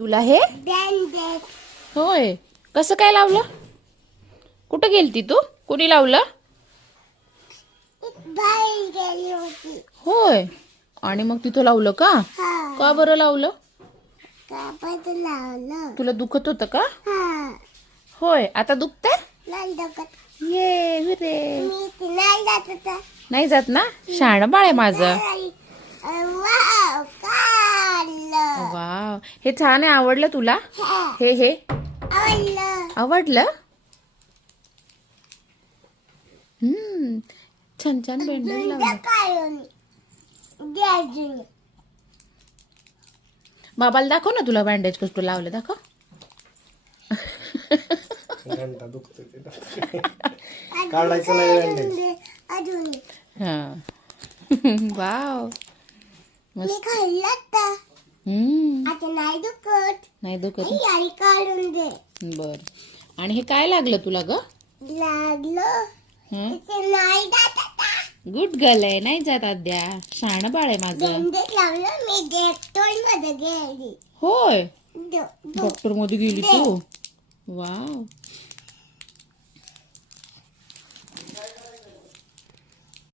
तुला हे होय, कसं काय लावलं? कुठं गेलती तू? कुणी लावलं? होय, आणि मग तिथं लावलं का? का बरं लावलं? तुला दुखत होतं का? होय, आता दुखतंय? ये हुरे. नाही जात ना? शहाणं बाळ आहे माझं. वाव, हे छान आहे. आवडलं तुला? हे आवडलं? छान छान बँडेज लावलं. बाबाला दाखव ना, तुला बँडेज कसं लावलं, दाखव. घंटा दुखतोय ते. काढायचं नाही बँडेज. हा. वाव, मस्त. नाही दुखत. बर, आणि हे काय लागलं तुला ग? गुड गर्ल आहे, नाही जात अद्या. शहाणं बाळ आहे माझं. होय, डॉक्टर मध्ये गेली तू? वाव.